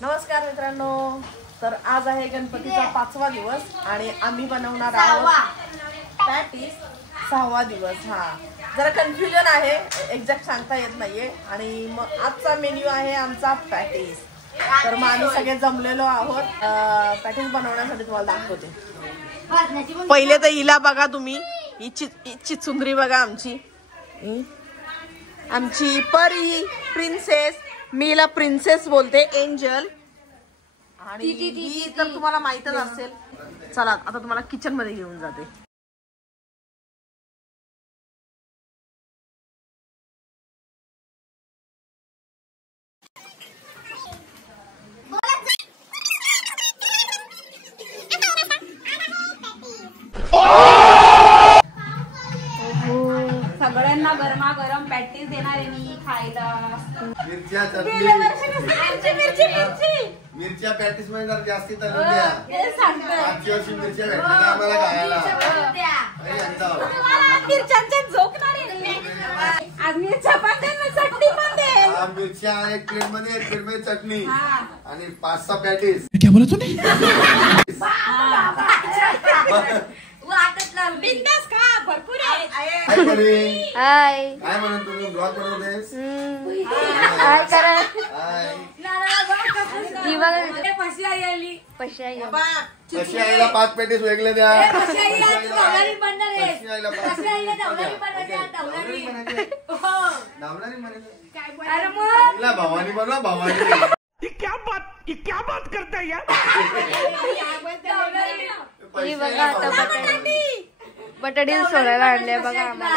नमस्कार मित्रांनो, तर आज आहे गणपतीचा 5वा दिवस आणि आम्ही बनवणार आहोत पॅटीस 6वा दिवस। जरा कन्फ्युजन आहे, एक्झॅक्ट सांगता येत नाहीये। आणि मग आजचा मेन्यू आहे आमचा पॅटीस। तर मग आम्ही सगळे जमलेलो आहोत पॅटीस बनवण्यासाठी। तुम्हाला दाखवते। पहिले तर हिला बघा तुम्ही, ही चिचुंद्री बघा आमची, आमची परी प्रिन्सेस, मीला प्रिन्सेस बोलते, एंजल। आणि ही तर तुम्हाला माहितच असेल। चला आता तुम्हाला किचन मध्ये घेऊन जाते। सगळ्यांना गरमागरम पॅटीस देणार आहे मी खायला। मिरच्या मिरच्या पॅटीस मध्ये जर जास्ती तळून द्या। मागच्या वर्षी मिरच्या भेटल्या आम्हाला खायला। मिरच्यांच्या झोकणार आज मिरच्या पण दे ना, चटणी पण दे। मिरच्या एक प्लेट मध्ये चटणी आणि 5-6 पॅटीस। क्या बोला तूने? बिंदास खा, भरपूर आहे। हाय काय म्हणून तुम्ही ब्लॉग बनवतेस? हाय करा। हाय पशी आईला 5 पॅटीस वेगळे द्या। भवानी बनवा, भवानी। क्या बात करता है यार? ही बघा आता बटाटे सोलायला आणले बघा आम्हाला।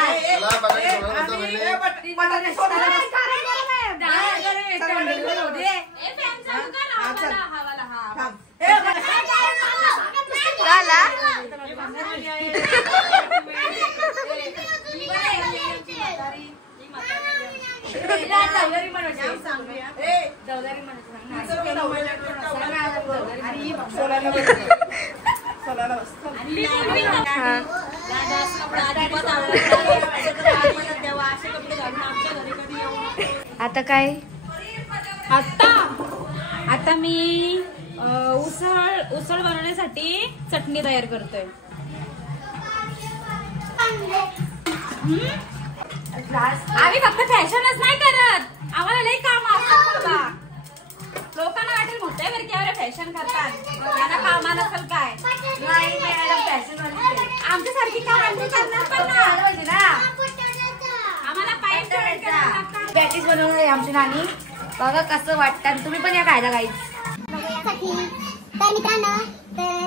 आता काय आता मी उसळ बनवण्यासाठी चटणी तयार करतोय। आम्ही फक्त फॅशनच नाही करत, आम्हाला लई काम असतं। लोकांना वाटेल मोठ्या वरती फॅशन करतात, मला काम नसेल काय। नाही फॅशन आमच्यासारखी काम आम्ही करणार पण ना। आम्हाला पॅटीस बनवणार आहे आमची नानी। बघा कसं वाटतं, तुम्ही पण या खायला गाईच। तर मित्रांनो,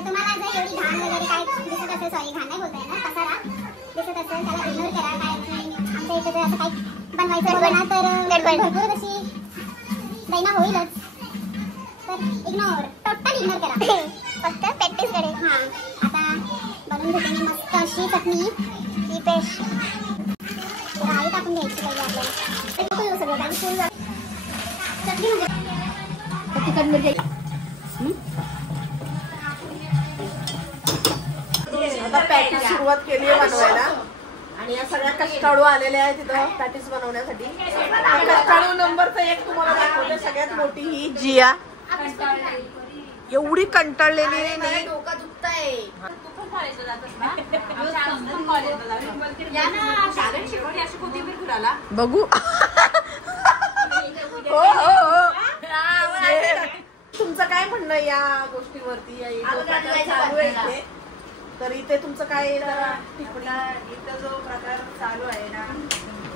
तुम्हाला जर एवढी घाण वगैरे काय दिसत असेल, सॉरी घाण नाही बोलताय ना, पसारा दिसत असेल त्याला इग्नोर करा। काय आमच्या इथे जर असं काही बनवायचं होतं ना तर भरपूर तशी दैना होईलच, तर इग्नोर, टोटल इग्नोर करा। फक्त प्रॅक्टिसकडे। आता बनवून घेते मी मस्त अशी चटणी, ही पेस्ट राई टाकून घ्यायची पाहिजे आपल्याला। सगळं काही फुल चटणी म्हणजे तिखट मिरची। आता पॅटीस सुरुवात केली आहे बनवायला आणि या सगळ्या कष्टाळू आलेल्या आहेत तिथं पॅटीस बनवण्यासाठी। कष्टाळू नंबर 1 तुम्हाला दाखवते, सगळ्यात मोठी ही जिया। एवढी कंटाळलेली नाही, डोका दुखतंय। बघू हो तुमचं काय म्हणणं या गोष्टीवरती? चालू आहे इथे, तर इथे तुमचं काय टिप्पणी? इथं जो प्रकार चालू आहे ना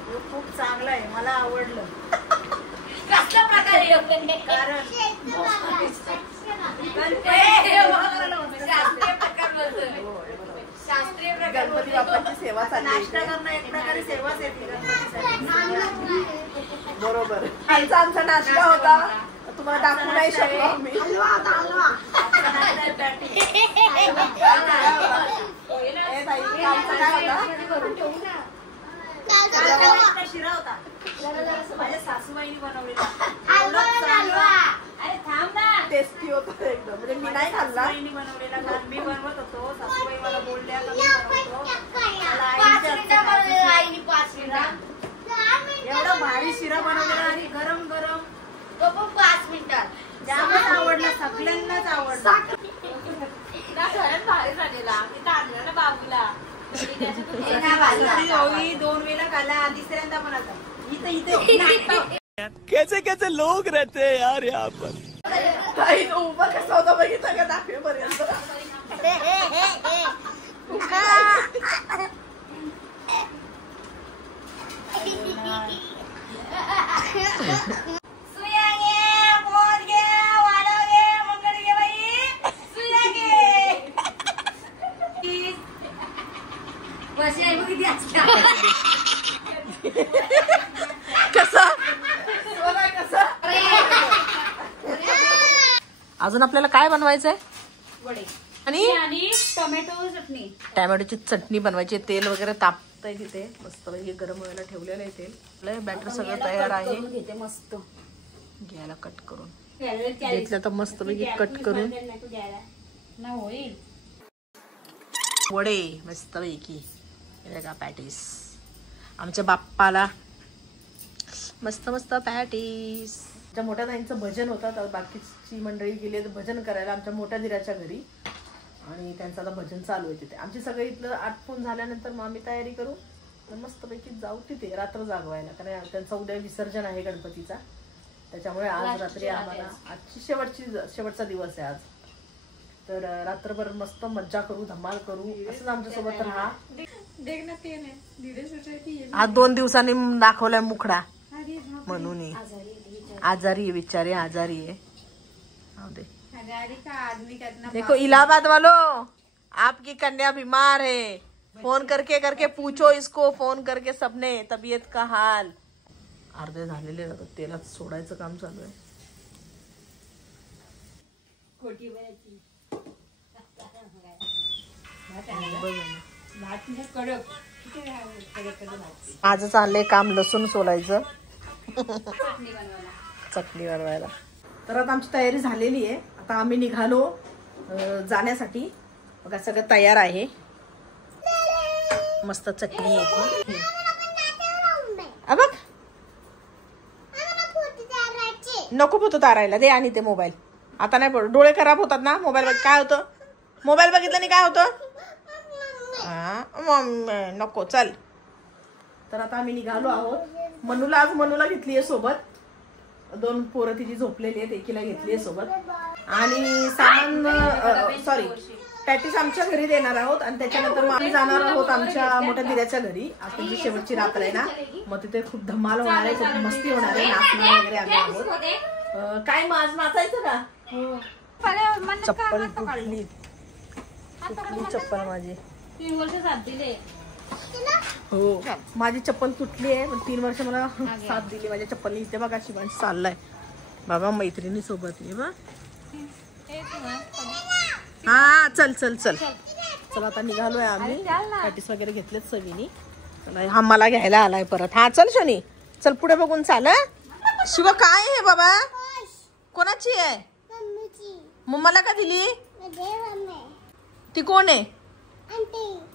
तो खूप चांगला आहे, मला आवडलं। कसला प्रकार आहे? कारण शास्त्रीय प्रकार गणपती बाप्पाची सेवा चालली आहे। नाश्ता करणं एक प्रकारे सेवाच आहे ती गणपतीसाठी। बरोबर, आमचा नाश्ता होता, तुम्हाला दाखवू नाही शकलो मी। शिरा होता माझ्या सासूबाईंनी बनवलेला। अरे थांब ना, टेस्टी होता एकदम, म्हणजे मी नाही खाल्ला। सासूबाईंनी बनवलेला, कारण मी बनवत होतो, सासूबाई मला बोलल्या का मी बनवतो। एवढा भारी शिरा बनवलेला आणि गरम गरम तो पण 5 मिनिटात। सगळ्यांनाच आवडला. भारी झालेला मी तर आणलं ना बाबूला होळी 2 वेळा खाल्ला, तिसऱ्यांदा पण आता इथे कैसे कैसे लोग रहते हैं यार यहाँ पर. ताई उभा कसा होता बघितला का दाखवेपर्यंत. अजून आपल्याला काय बनवायचंय? वडे आणि टोमॅटो चटणी. टॅमॅटोची चटणी बनवायची. तेल वगैरे तापतंय तिथे मस्त पैकी गरम व्हायला ठेवलेलं आहे तेल. बॅटर सगळं तयार आहे. घेते मस्त घ्यायला कट करून घेतलं तर मस्त पैकी कट करून होईल. वडे मस्त पैकी का पॅटीस आमच्या बाप्पाला मस्त मस्त पॅटीस. आमच्या मोठ्या ताईंचं भजन होतं तर बाकीची मंडळी गेली भजन करायला आमच्या मोठ्या दिराच्या घरी आणि त्यांचं आता भजन चालू आहे तिथे. आमची सगळं इथलं आटपून झाल्यानंतर मग आम्ही तयारी करू मस्तपैकी जाऊ तिथे रात्र जागवायला. कारण त्यांचं उद्या विसर्जन आहे गणपतीचा. त्याच्यामुळे आज रात्री आम्हाला आजची शेवटचा दिवस आहे आज. तर रात्रभर मस्त मज्जा करू धमाल करू असंच आमच्यासोबत राहा. आज 2 दिवसांनी दाखवलाय मुखडा म्हणून आजारी आहे बिचारे आजारी आहे. देखो इलाहाबाद वालों आपकी कन्या बीमार है. फोन करके करके पूछो इसको. फोन करके सबने तबीयत का हाल. अर्धे झालेले तेलात सोडायचं काम चालू आहे. माझं चाललंय काम लसूण सोलायचं चटणी बनवायला. तर आता आमची तयारी झालेली आहे. आता आम्ही निघालो जाण्यासाठी. बघा सगळं तयार आहे. मस्त चटणी आहे. बघ नको पोतो तारायला दे आणि ते मोबाईल आता नाही पडू. डोळे खराब होतात ना मोबाईल काय होतं. मोबाईल बघितलं नाही काय होतं. नको चल. तर आता आम्ही निघालो आहोत. आज मनूला घेतलीये सोबत. 2 पोरं तिची झोपलेली आहेत. एकीला घेतलीये सोबत. आणि सामान सॉरी पॅटीस आमच्या घरी देणार आहोत आणि त्याच्यानंतर मग आम्ही जाणार आहोत आमच्या मोठ्या दिराच्या घरी. आज त्यांची शेवटची रात्र आहे ना मग तिथे खूप धमाल होणार आहे. खूप मस्ती होणार आहे. नाचणार वगैरे आम्ही आहोत. काय मग आज नाचायचं का. चप्पल तुटली चप्पल माझी 3 वर्ष साथ दिले. हो माझी चप्पल तुटली आहे पण 3 वर्ष मला साथ दिली माझ्या चप्पलनी. इथे बघा शिवांश चाललाय बाबा मैत्रिणी सोबत. ये बा हा चल चल चल चल आता निघालोय आम्ही. पॅटीस वगैरे घेतलेत सगळीनी. चला हा मला घ्यायला आलाय परत. हा चल शनी चल पुढे बघून चाल. शिवा काय आहे बाबा कोणाची आहे. मम्माला का दिली. ती कोण आहे.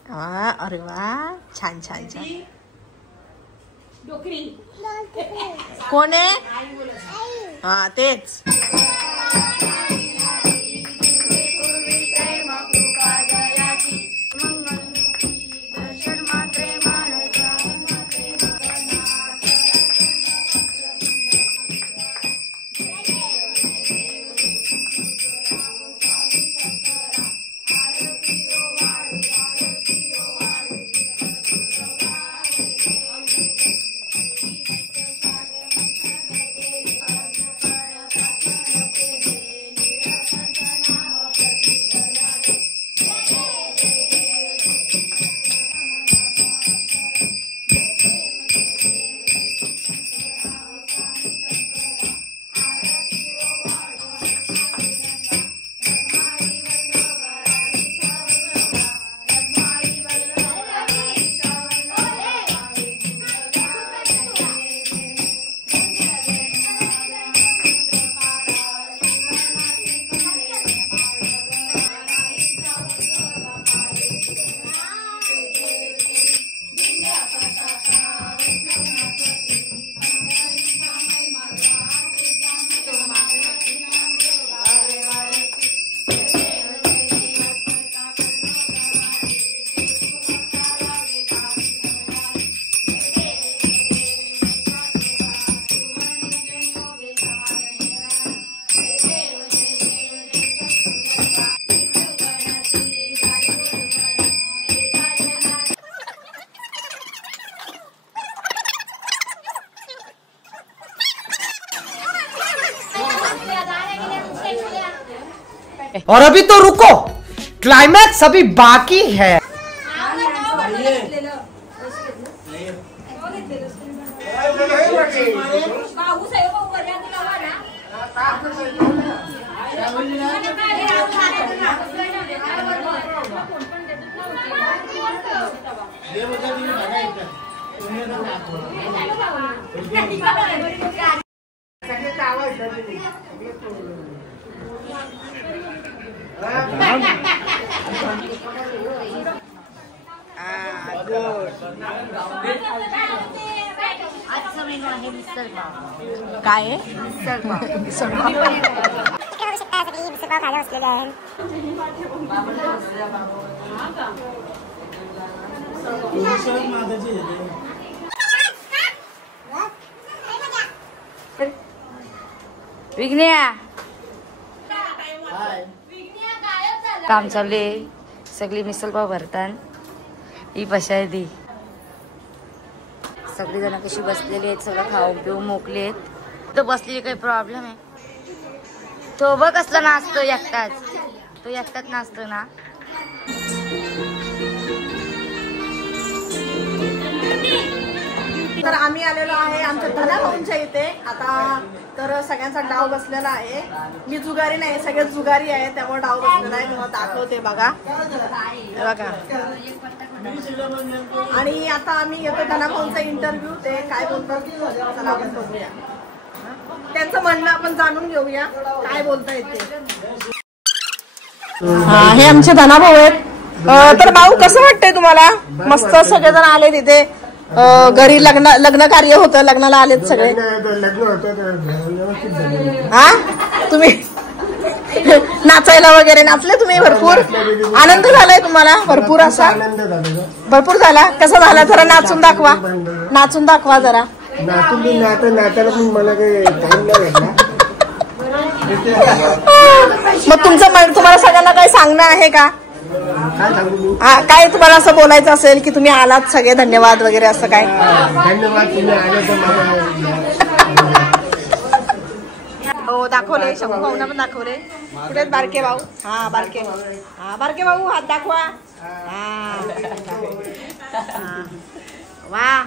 हा अरे वा छान छान छान. कोण आहे. हा तेच. और अभी तो रुको, क्लाइमैक्स अभी बाकी है. आजचा मेनू आहे मिसळ पाव. काय आहे? मिसळ पाव. इकडे बघू शकता सगळी मिसळपाव खायला बसलेले आहेत. विघ्न्या काम चालले. सगळी मिसळपाव भरतात. ही पशा आहे ती. सगळी जण कशी बसलेली आहेत, सगळं खाऊन पिऊन मोकले आहेत. तो बसलेली काही प्रॉब्लेम आहे? तो बघ कसला नाचतो एकटाच. तो एकटाच नाचतो ना. तर आम्ही आलेलो आहे आमच्या धनाभाऊंच्या इथे. आता तर सगळ्यांचा डाव बसलेला आहे. मी जुगारी नाही, सगळे जुगारी आहे, त्यामुळे डाव बसलेला आहे. तुम्हाला दाखवते बघा, हे बघा. आणि आता आम्ही येतो धनाभाऊंचा इंटरव्ह्यू. ते काय बोलतात चला आपण बघूया. त्यांचं म्हणणं आपण जाणून घेऊया काय बोलता येते. हे आमचे धनाभाऊ आहेत. तर भाऊ कसं वाटतंय तुम्हाला? मस्त सगळेजण आले तिथे. घरी लग्न कार्य होतं, लग्नाला आलेत सगळे. हा तुम्ही नाचायला वगैरे नाचले तुम्ही? भरपूर आनंद झालाय तुम्हाला? भरपूर असा भरपूर झाला. कसा झाला जरा नाचून दाखवा, नाचून दाखवा जरा. मग तुम्हाला सगळ्यांना काही सांगणं आहे का? हा, काय तुम्हाला असं बोलायचं असेल की तुम्ही आलात सगळे, धन्यवाद वगैरे असं काय? धन्यवाद तुम्ही आले तर मला. हो दाखवले, शंभू भाऊना पण दाखवले. कुठे बारके भाऊ? हा बारके, हा बारके भाऊ हात दाखवा. हा वा.